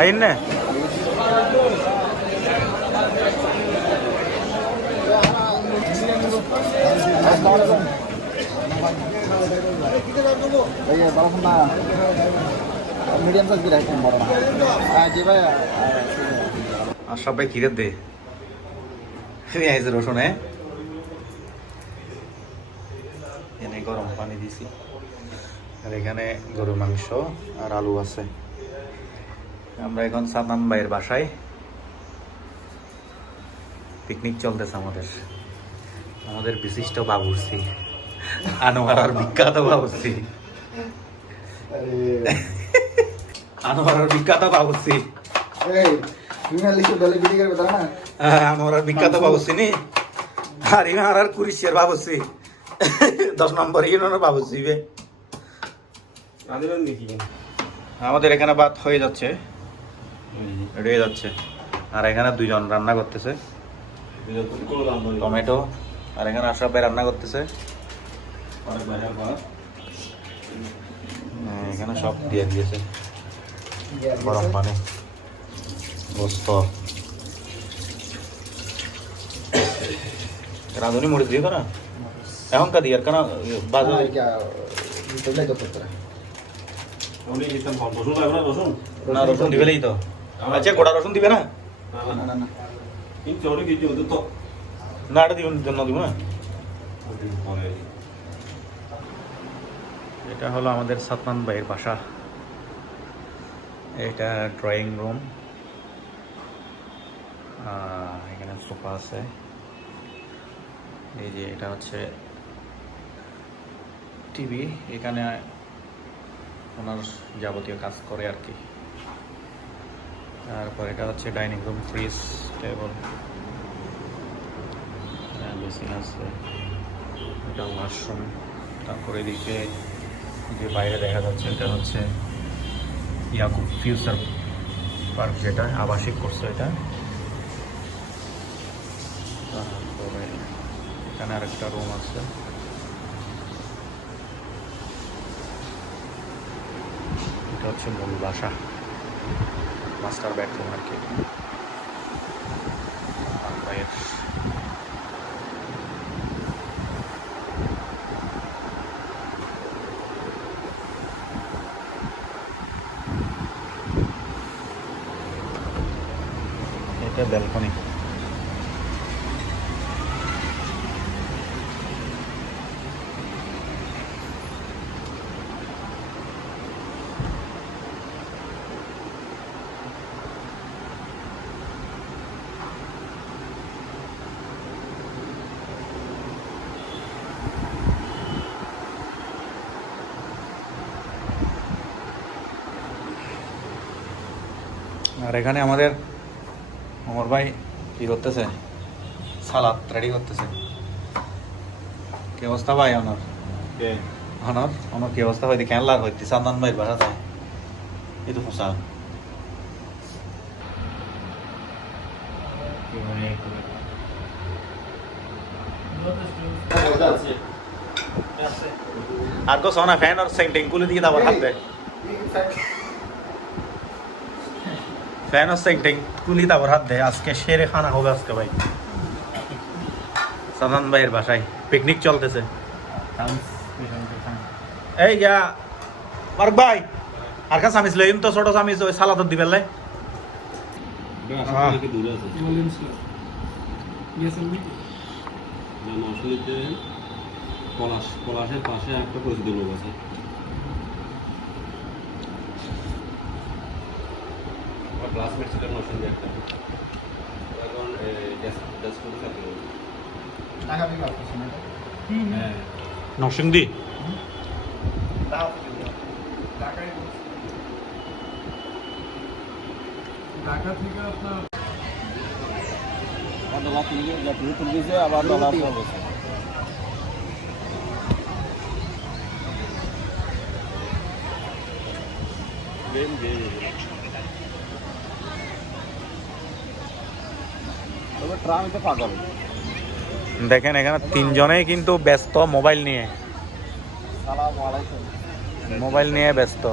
আইন না medium size করে একদম বড় না জি ভাই আর সবাই কিরে দে রসুন এনে গরম পানি দিছি আর এখানে গরুর মাংস আর আলু আছে। আমরা এখন সাদনান ভাইয়ের বাসায় পিকনিক চলতেছে আমাদের বিশিষ্ট বাবুর্চি আনোয়ার আর বিখ্যাত বাবুর্চি আনোয়ার বিখ্যাত বাবুর্চি নি আর ইমার আর কুড়িশের বাবুর্চি 10 নম্বর ইউনিয়নের বাবুর্চি আমাদের এখানে ভাত হয়ে যাচ্ছে আর এখানে 2 জন রান্না করতেছে টমেটো আর এখানে আশরাফ ভাই রান্না করতেছে এখানে সব দিয়ে দিয়েছে গরম পানি গোস্ত রাঁধুনি মরিচ দিয়ে করা এখন কা দিয়ে কেন বাজার না রসুন দিবেই তো আচ্ছা গোটা রসুন দিবে না না এটা দিবেন জন্য দিব না। এটা হলো আমাদের সাদনান ভাইয়ের বাসা। এটা ড্রয়িং রুম, এখানে সোফা আছে। এই যে এটা হচ্ছে টিভি, এখানে ওনার যাবতীয় কাজ করে আর কি। তারপর এটা হচ্ছে dining room, fridge, table, basin আছে, এটা ওয়াশরুম। তারপরে এদিকে যে বাইরে দেখা যাচ্ছে এটা হচ্ছে ইয়াকুব ফিউচার পার্ক, যেটা আবাসিক করছে এটা। তারপরে এখানে আরেকটা রুম আছে। এটা হচ্ছে মূল বাসা, মাস্টার বেডরুম আর কি। এটা ব্যালকনি। আর এখানে আমাদের অমর ভাই কি করতেছে, সালাদ রেডি করতেছে। কি অবস্থা ভাই অনর? অনর কি অবস্থা হইতে কেন লাগ হইতে সাদনান ভাইয়ের বাসা যায় এই তো ফসা আর को सोना फैन और सेंटिंग कुल दिए दावर हाथ दे फैन और सेंटिंग कुली दावर हाथ दे। আজকে শেরে খানা হবে আজকে ভাই সাদনান ভাইয়ের বাসায় পিকনিক চলতেছে। এই যা মার্ক ভাই আর কা সামিস লইম তো ছোট সামিস ওই সালাদ দিবেন লাই পলাশের পাশে একটা পরিচিত লোক আছে। আমার ক্লাসমেট ছিল নরসিংদী একটা, এখন নরসিংদী ঢাকা থেকে আপনার তুলছে আবার ডলার বলছে। দেখেন এখানে তিনজনেই কিন্তু ব্যস্ত মোবাইল নিয়ে, মোবাইল নিয়ে ব্যস্ত।